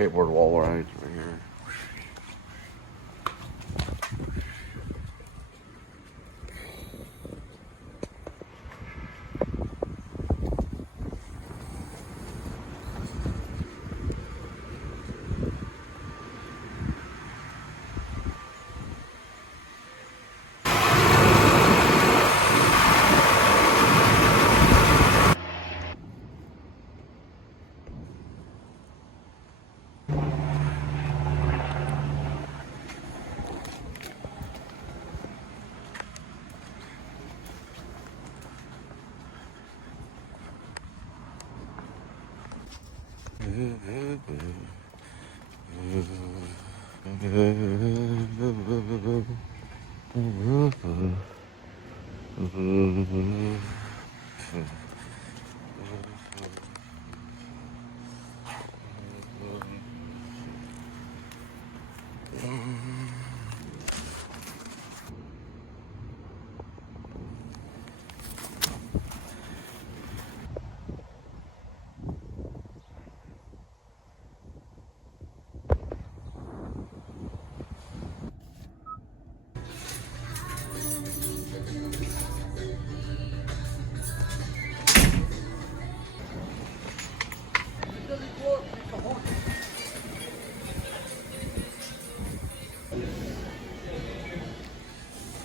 Skateboard wall rides right here.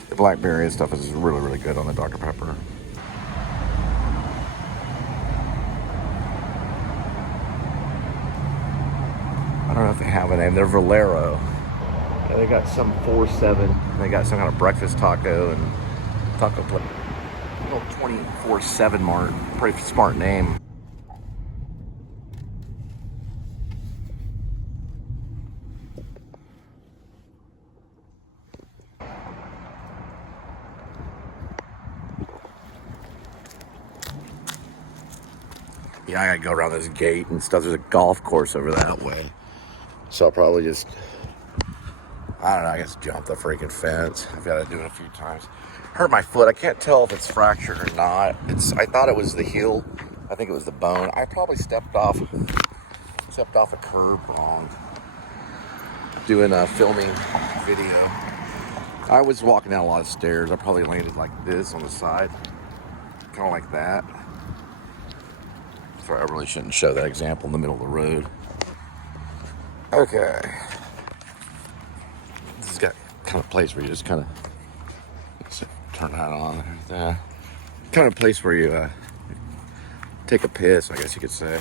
The blackberry and stuff is really, really good on the Dr. Pepper. I don't know if they have a name. They're Valero. Yeah, they got some 4-7. They got some kind of breakfast taco and taco plate. Little 24/7 mart. Pretty smart name. Yeah, I gotta go around this gate and stuff. There's a golf course over that way. So I'll probably just, I don't know, I guess jump the freaking fence. I've got to do it a few times. Hurt my foot. I can't tell if it's fractured or not. I thought it was the heel. I think it was the bone. I probably stepped off a curb wrong. Doing a filming video. I was walking down a lot of stairs. I probably landed like this on the side. Kind of like that. So I really shouldn't show that example in the middle of the road. Okay. This has got kind of a place where you just kind of turn that on. Kind of a place where you take a piss, I guess you could say.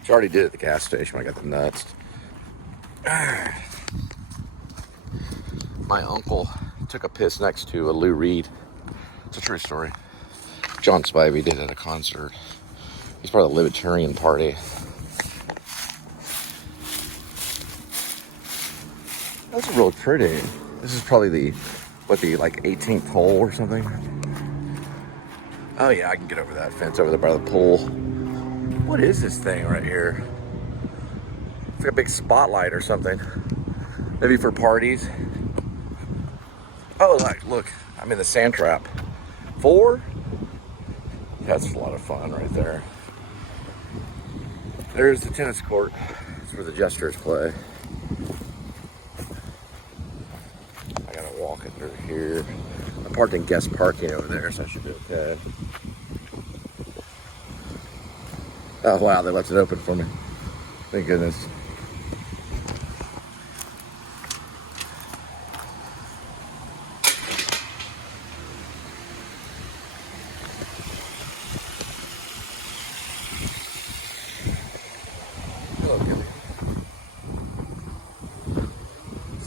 Which I already did at the gas station when I got the nuts. My uncle took a piss next to a Lou Reed. It's a true story. John Spivey did at a concert. He's part of the Libertarian Party. That's really pretty. This is probably the 18th hole or something. Oh yeah, I can get over that fence over there by the pool. What is this thing right here? It's like a big spotlight or something. Maybe for parties. Oh, look, I'm in the sand trap. 4? That's a lot of fun right there. There's the tennis court. That's where the Jesters play. I gotta walk under here. I parked in guest parking over there, so I should be okay. Oh wow, they left it open for me. Thank goodness.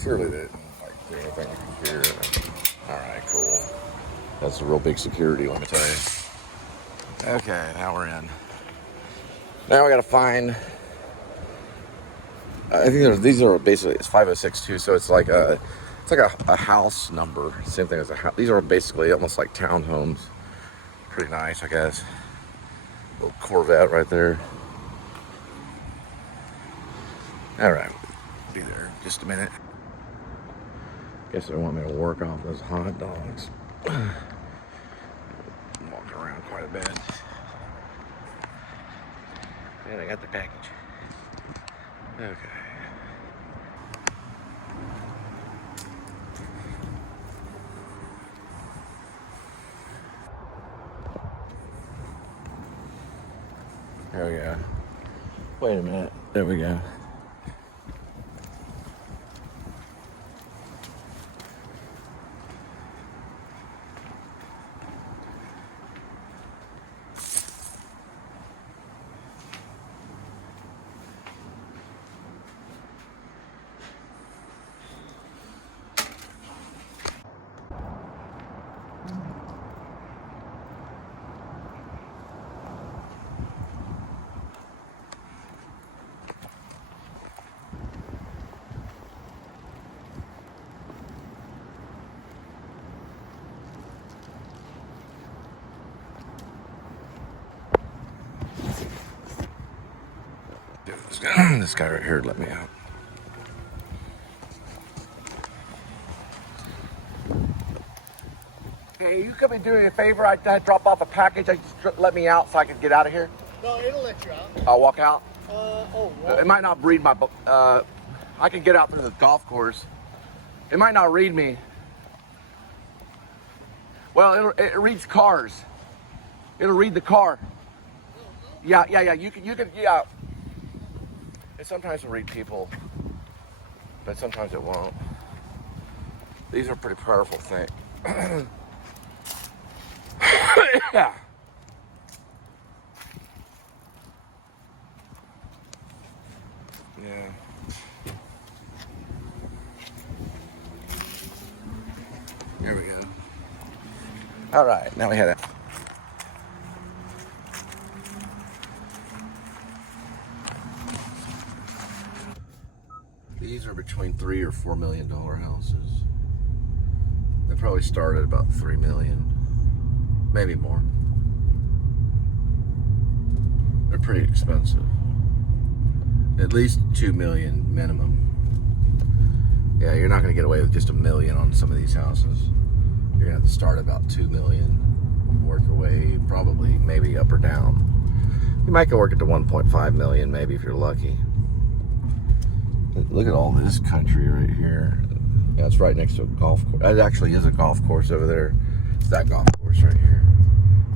Surely they didn't do anything here. Alright, cool. That's a real big security, let me tell you. Okay, now we're in. Now I gotta find, I think these are basically, it's 506 too, so it's like a house number. Same thing as a house. These are basically almost like townhomes. Pretty nice, I guess. Little Corvette right there. Alright, be there in just a minute. Guess they want me to work off those hot dogs. I'm walking around quite a bit. And I got the package. Okay. There we go. Wait a minute. There we go. This guy right here let me out. Hey, you could be doing a favor. I drop off a package. Just let me out so I can get out of here. No, it'll let you out. I'll walk out. Well, It might not read my. I can get out through the golf course. It might not read me. Well, it reads cars. It'll read the car. Yeah. You can. Yeah. It sometimes will read people, but sometimes it won't. These are pretty powerful things. Yeah. Yeah. There we go. All right, now we head out. These are between $3 or $4 million houses. They probably started about 3 million, maybe more. They're pretty expensive. At least 2 million minimum. Yeah, you're not gonna get away with just 1 million on some of these houses. You're gonna have to start about 2 million, work your way probably maybe up or down. You might go work at the 1.5 million maybe if you're lucky. Look at all this country right here. Yeah, it's right next to a golf course. It actually is a golf course over there. It's that golf course right here.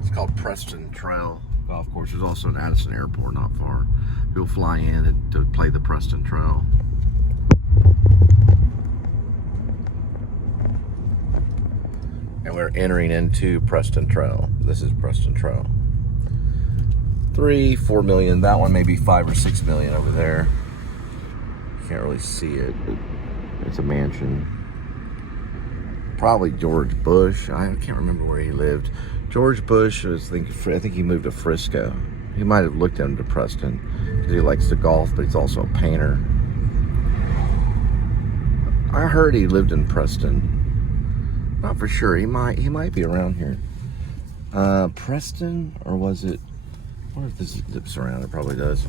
It's called Preston Trail Golf Course. There's also an Addison Airport not far. People fly in to play the Preston Trail. And we're entering into Preston Trail. This is Preston Trail. 3, 4 million. That one may be 5 or 6 million over there. Can't really see it, but it's a mansion. Probably George Bush. I can't remember where he lived. George Bush was, I think he moved to Frisco. He might have looked into Preston because he likes to golf, but he's also a painter. I heard he lived in Preston. Not for sure. He might be around here. Preston, or was it? I wonder if this dips around. It probably does.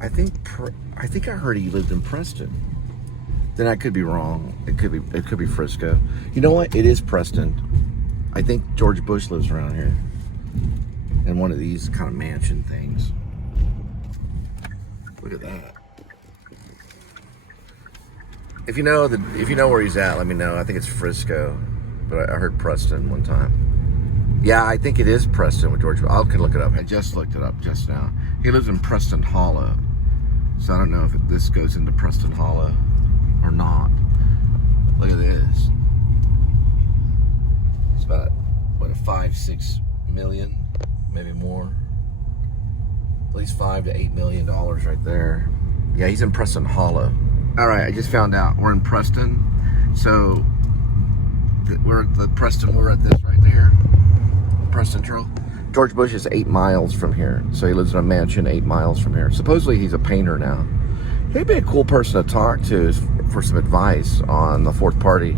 I think I heard he lived in Preston. Then I could be wrong. It could be Frisco. You know what? It is Preston. I think George Bush lives around here in one of these kind of mansion things. Look at that. If you know where he's at, let me know. I think it's Frisco, but I heard Preston one time. Yeah, I think it is Preston with George. I can look it up. I just looked it up just now. He lives in Preston Hollow. So I don't know if this goes into Preston Hollow or not. Look at this. It's about, what, a 5-6 million, maybe more. At least $5 to $8 million right there. Yeah, he's in Preston Hollow. All right, I just found out we're in Preston. So we're at this right there, Preston Trail. George Bush is 8 miles from here, so he lives in a mansion 8 miles from here. Supposedly he's a painter now. He'd be a cool person to talk to for some advice on the fourth party.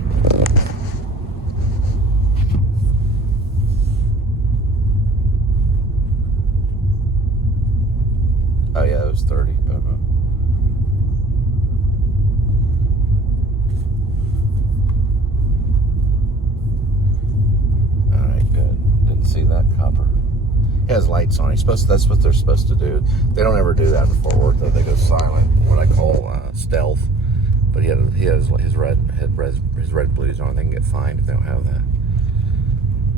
Oh yeah, it was 30. All right, good. Didn't see that copper. He has lights on. That's what they're supposed to do. They don't ever do that in Fort Worth, though. They go silent, what I call stealth. But he has his red blues on. They can get fined if they don't have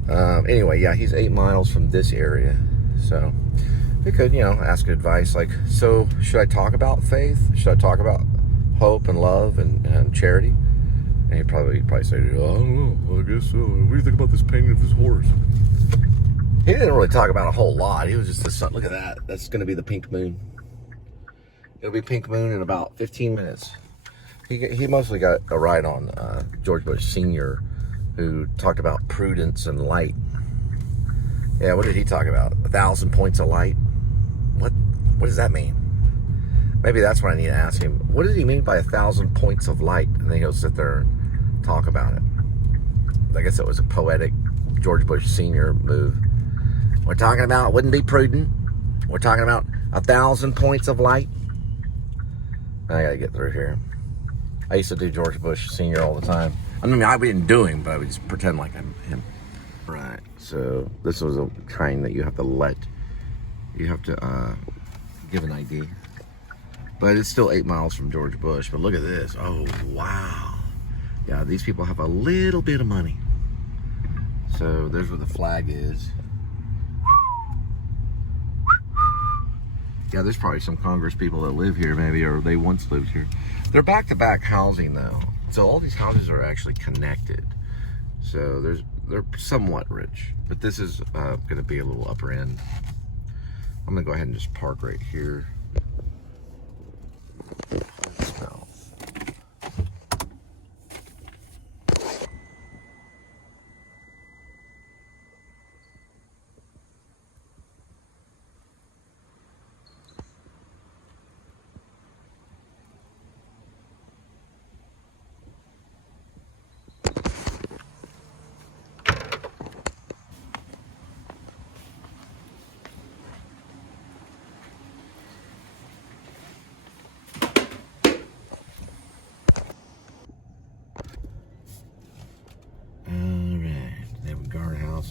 that. Anyway, yeah, he's 8 miles from this area. So You could, ask advice like, so should I talk about faith? Should I talk about hope and love and charity? And he'd probably say, I don't know, I guess so. What do you think about this painting of this horse? He didn't really talk about a whole lot. He was just this, look at that. That's going to be the pink moon. It'll be pink moon in about 15 minutes. He mostly got a ride on George Bush Sr., who talked about prudence and light. Yeah, what did he talk about? 1,000 points of light? What does that mean? Maybe that's what I need to ask him. What does he mean by 1,000 points of light? And then he'll sit there and talk about it. I guess it was a poetic George Bush Sr. move. We're talking about, wouldn't be prudent. We're talking about 1,000 points of light. I gotta get through here. I used to do George Bush Sr. all the time. I mean, I didn't do him, but I would just pretend like I'm him. Right, so this was a train that you have to give an ID. But it's still 8 miles from George Bush. But look at this. Oh, wow. Yeah, these people have a little bit of money. So there's where the flag is. Yeah, there's probably some Congress people that live here, maybe, or they once lived here. They're back-to-back housing, though. So all these houses are actually connected. So they're somewhat rich. But this is going to be a little upper end. I'm going to go ahead and just park right here. Smell.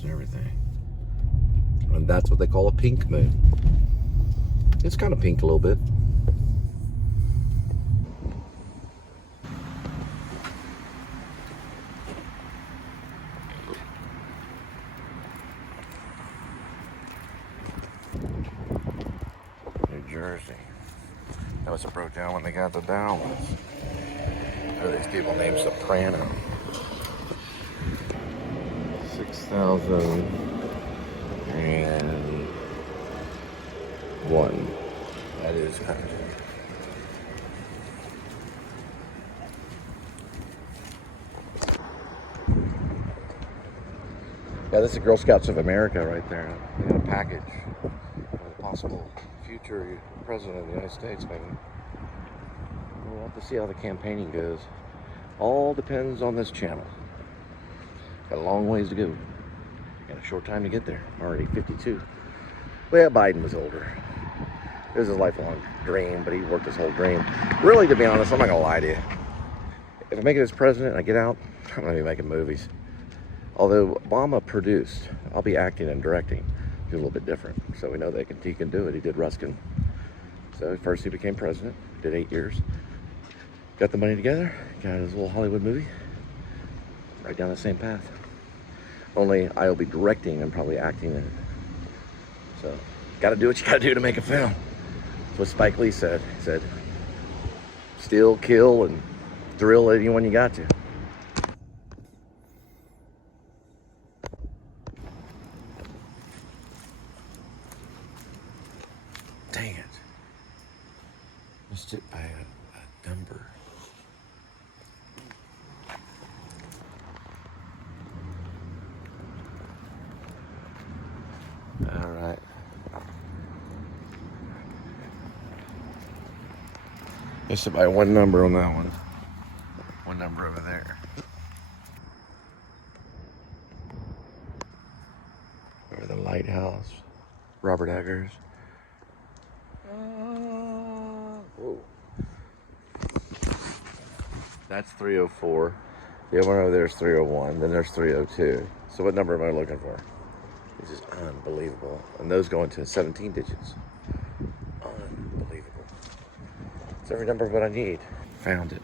And everything, and that's what they call a pink moon. It's kind of pink a little bit. New Jersey. That was broke down when they got the Dallas. There are these people named Soprano. 6,001. That is kind of. Yeah, this is Girl Scouts of America right there. They got a package of a possible future president of the United States, maybe. We'll have to see how the campaigning goes. All depends on this channel. Got a long ways to go. Got a short time to get there. I'm already 52. Well, yeah, Biden was older. It was his lifelong dream, but he worked his whole dream. Really, to be honest, I'm not gonna lie to you. If I make it as president and I get out, I'm gonna be making movies. Although Obama produced, I'll be acting and directing. He's a little bit different. So we know that he can do it. He did Ruskin. So first he became president, did 8 years. Got the money together, got his little Hollywood movie. Right down the same path. Only I'll be directing and probably acting in it. So, gotta do what you gotta do to make a film. That's what Spike Lee said. He said, steal, kill, and drill anyone you got to. Dang it. Missed it by a number. All right. Missed it by one number on that one. One number over there. Over the lighthouse. Robert Eggers. Whoa. That's 304. The other one over there is 301. Then there's 302. So what number am I looking for? It's just unbelievable. And those go into 17 digits. Unbelievable. It's every number what I need. Found it.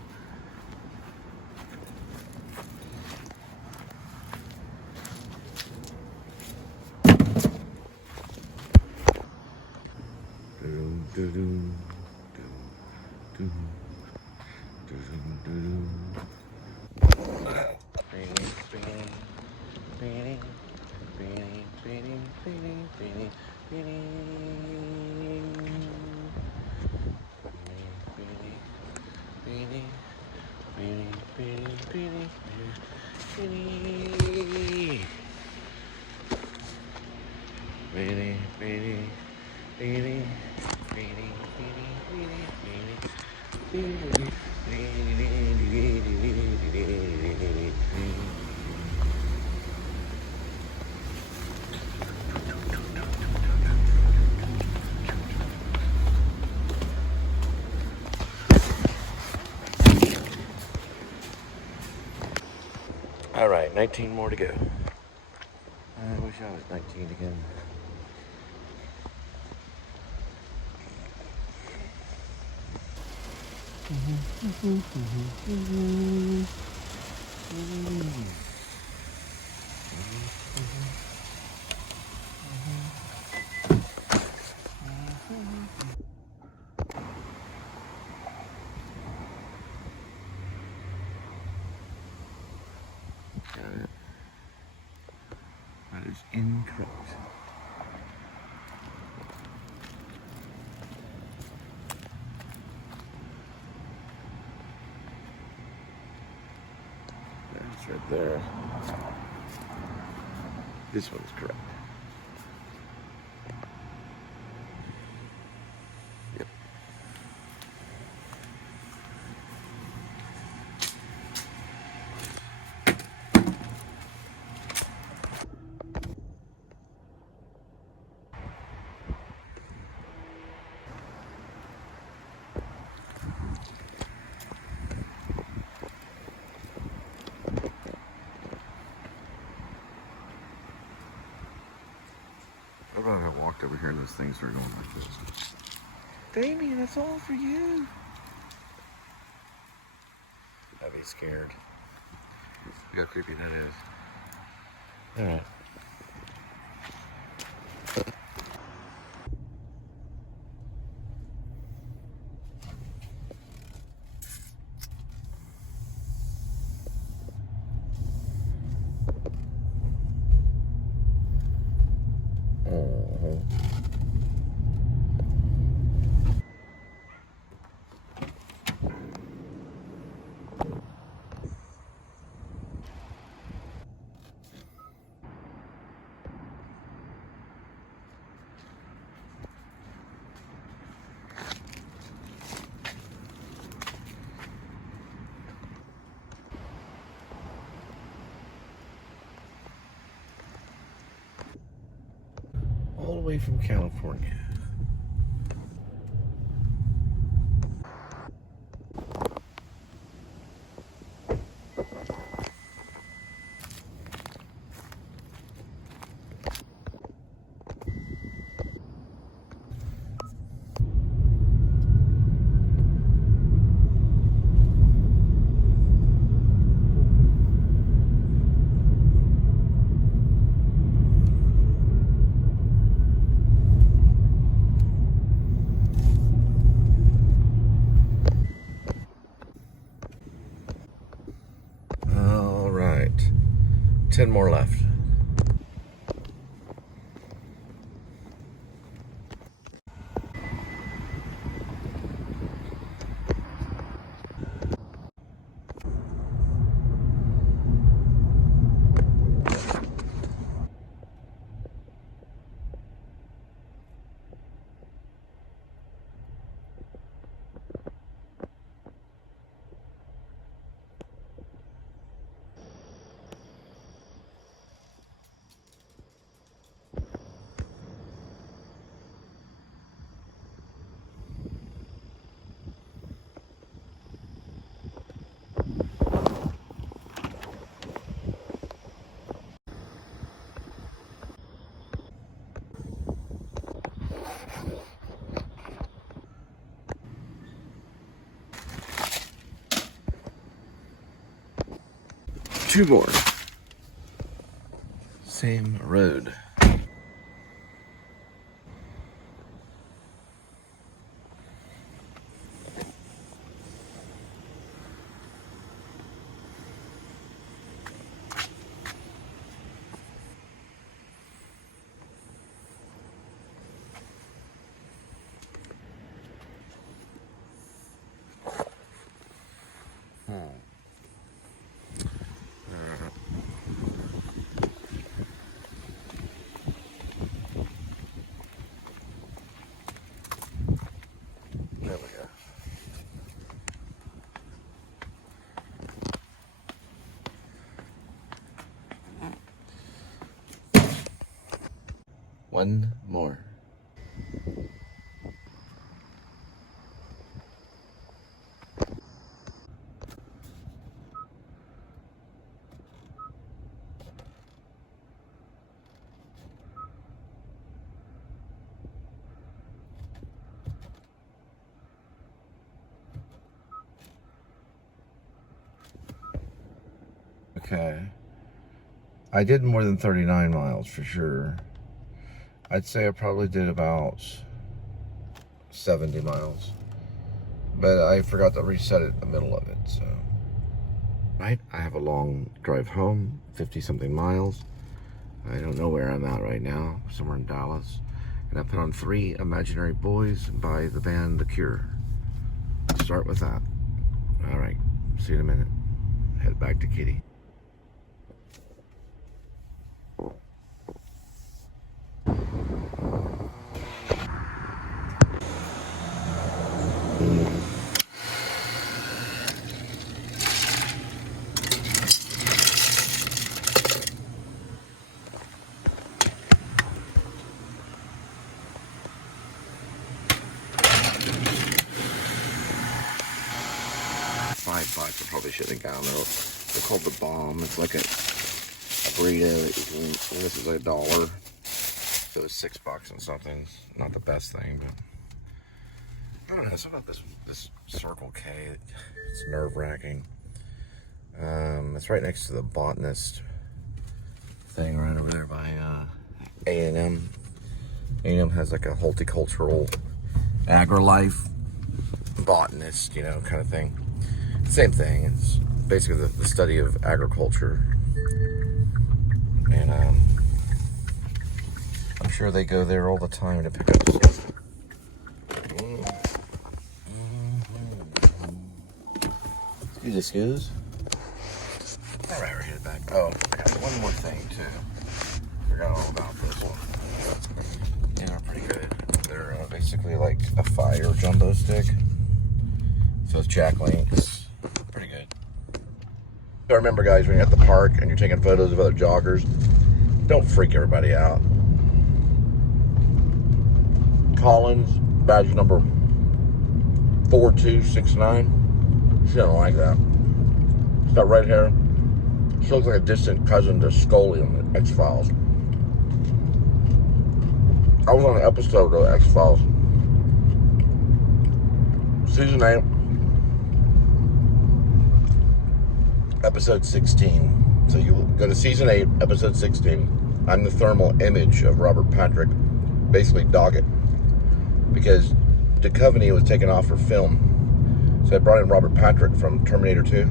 All right, 19 more to go. I wish I was 19 again. That is incorrect. That's right there. This one's correct. Yep. What about if I walked over here and those things are going like this? Damien, that's all for you. I'd be scared. Look how creepy that is. All right. All the way from California. All right. 10 more left. Two more. Same road. One more. Okay. I did more than 39 miles for sure. I'd say I probably did about 70 miles. But I forgot to reset it in the middle of it, so. Right, I have a long drive home, 50-something miles. I don't know where I'm at right now, somewhere in Dallas. And I put on 3 Imaginary Boys by the band The Cure. Let's start with that. All right, see you in a minute. Head back to Kitty. $5. I probably shouldn't have gone there. They're called The Bomb. It's like a burrito. This is $1. So it was $6 and something. Not the best thing, but I don't know. Something about this Circle K. It's nerve-wracking. It's right next to the Botanist thing right over there by A&M. A&M has like a horticultural agri-life botanist, you know, kind of thing. Same thing. It's basically the study of agriculture. And I'm sure they go there all the time to pick up stuff. Excuse. All right, we're headed back. Oh, I got one more thing too. Forgot all about this one. Yeah, they're pretty good. They're basically like a fire jumbo stick. So it's jack links. Pretty good. So remember, guys, when you're at the park and you're taking photos of other joggers, don't freak everybody out. Collins, badge number 4269. She don't like that. She's got red hair. She looks like a distant cousin to Scully on the X-Files. I was on an episode of X-Files. Season 8. Episode 16. So you go to season 8, episode 16. I'm the thermal image of Robert Patrick. Basically Doggett. Because Duchovny was taken off for film. So I brought in Robert Patrick from Terminator 2.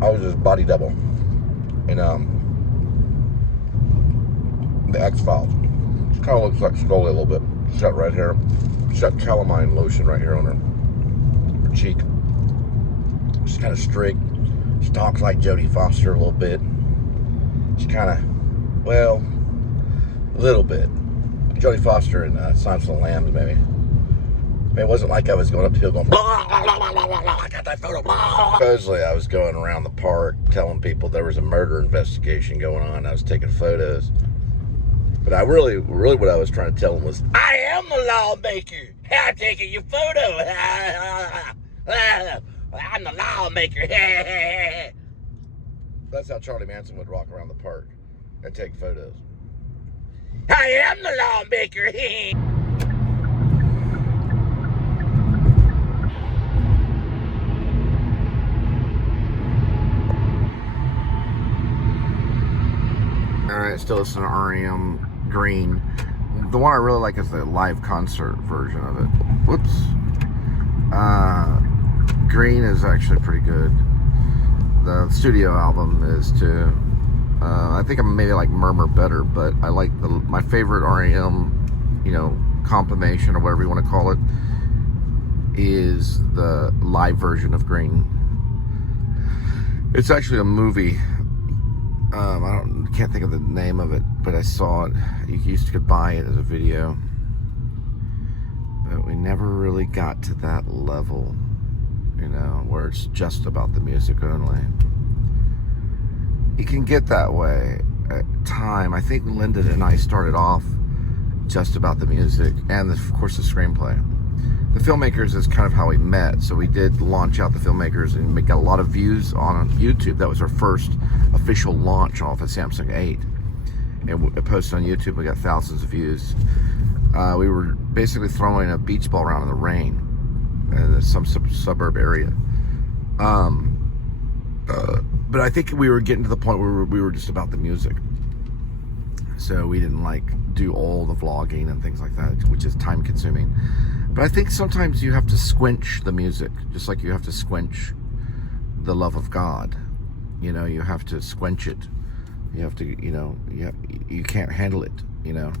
I was his body double in the X-Files. She kind of looks like Scully a little bit. She's got red hair. She's got calamine lotion right here on her cheek. She's kind of straight. She talks like Jodie Foster a little bit. She's kind of, well, a little bit. Jodie Foster in Silence of the Lambs, maybe. I mean, it wasn't like I was going up the hill going, blah, blah, blah, blah, blah, blah, I got that photo, blah. Supposedly, I was going around the park telling people there was a murder investigation going on. I was taking photos. But I really what I was trying to tell them was, I am the lawmaker. I'm taking your photo. I'm the lawmaker. That's how Charlie Manson would walk around the park and take photos. I am the lawmaker. Alright, still listening to REM Green. The one I really like is the live concert version of it. Whoops. Green is actually pretty good. The studio album is too. I think I'm maybe like Murmur better, but I like my favorite REM, you know, compilation or whatever you want to call it, is the live version of Green. It's actually a movie. I can't think of the name of it, but I saw it. You could buy it as a video, but we never really got to that level, you know, where it's just about the music only. You can get that way, time, I think Linda and I started off just about the music and, of course, the screenplay. The Filmmakers is kind of how we met. So we did launch out the Filmmakers, and we got a lot of views on YouTube. That was our first official launch off a Samsung 8. And we posted on YouTube. We got thousands of views. We were basically throwing a beach ball around in the rain in some suburb area. But I think we were getting to the point where we were just about the music. So we didn't like do all the vlogging and things like that, which is time consuming. But I think sometimes you have to squinch the music, just like you have to squinch the love of God. You know, you have to squinch it. You have to, you know, you can't handle it, you know.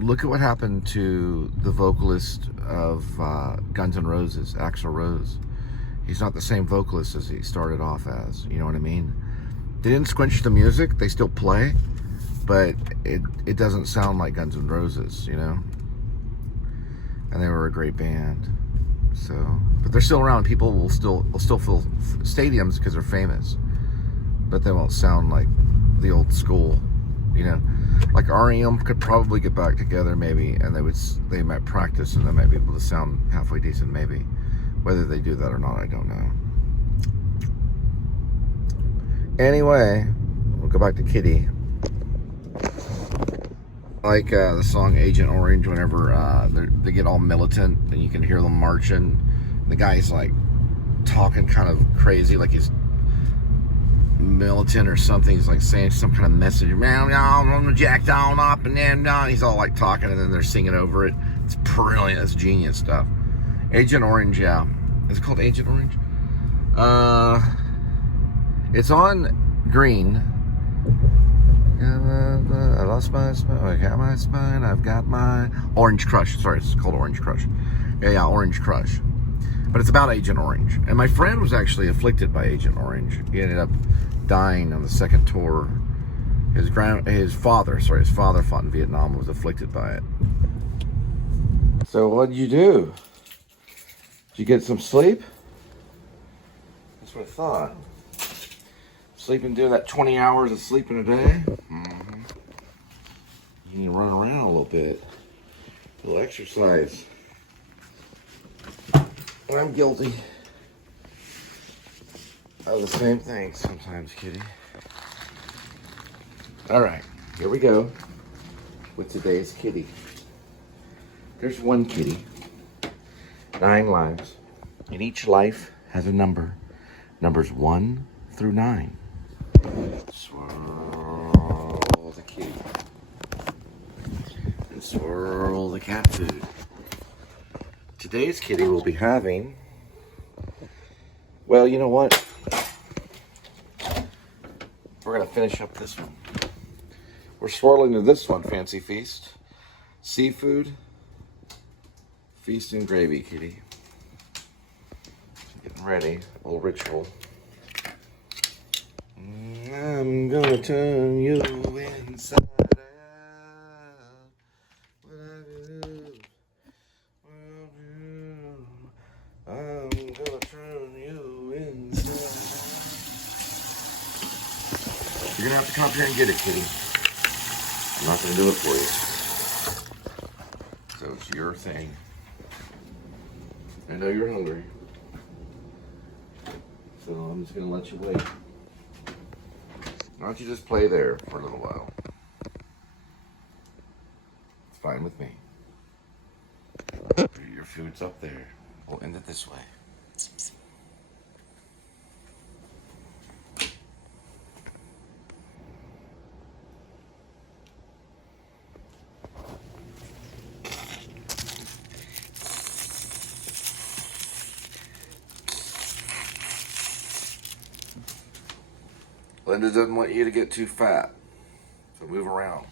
Look at what happened to the vocalist of Guns N' Roses, Axl Rose. He's not the same vocalist as he started off as, you know what I mean? They didn't squinch the music, they still play, but it doesn't sound like Guns N' Roses, you know? And they were a great band. So, but they're still around. People will still fill stadiums because they're famous, but they won't sound like the old school, you know? Like REM could probably get back together maybe, and they might practice and they might be able to sound halfway decent maybe. Whether they do that or not, I don't know. Anyway, we'll go back to Kitty. Like the song Agent Orange, whenever they get all militant and you can hear them marching. The guy's like talking kind of crazy, like he's militant or something. He's like saying some kind of message. Man, I'm jacked on up and then he's all like talking and then they're singing over it. It's brilliant. It's genius stuff. Agent Orange, yeah. Is it called Agent Orange? It's on Green. I lost my spine. I got my spine. I've got my Orange Crush. Sorry, it's called Orange Crush. Yeah, Orange Crush. But it's about Agent Orange. And my friend was actually afflicted by Agent Orange. He ended up dying on the second tour. His father fought in Vietnam and was afflicted by it. So what did you do? Did you get some sleep? That's what I thought. Sleeping, doing that 20 hours of sleeping a day. Mm-hmm. You need to run around a little bit. A little exercise. I'm guilty of the same thing sometimes, Kitty. All right, here we go with today's kitty. There's one kitty, 9 lives, and each life has a number. Numbers 1 through 9. Swirl the kitty. And swirl the cat food. Today's kitty will be having, well, you know what? We're going to finish up this one. We're swirling to this one, Fancy Feast. Seafood, feast and gravy, kitty. Getting ready, a little ritual. I'm gonna turn you inside out. I'm gonna turn you inside out. You're gonna have to come up here and get it, kitty. I'm not gonna do it for you. So it's your thing. I know you're hungry. So I'm just gonna let you wait. Why don't you just play there for a little while? It's fine with me. Your food's up there. We'll end it this way. Linda doesn't want you to get too fat, so move around.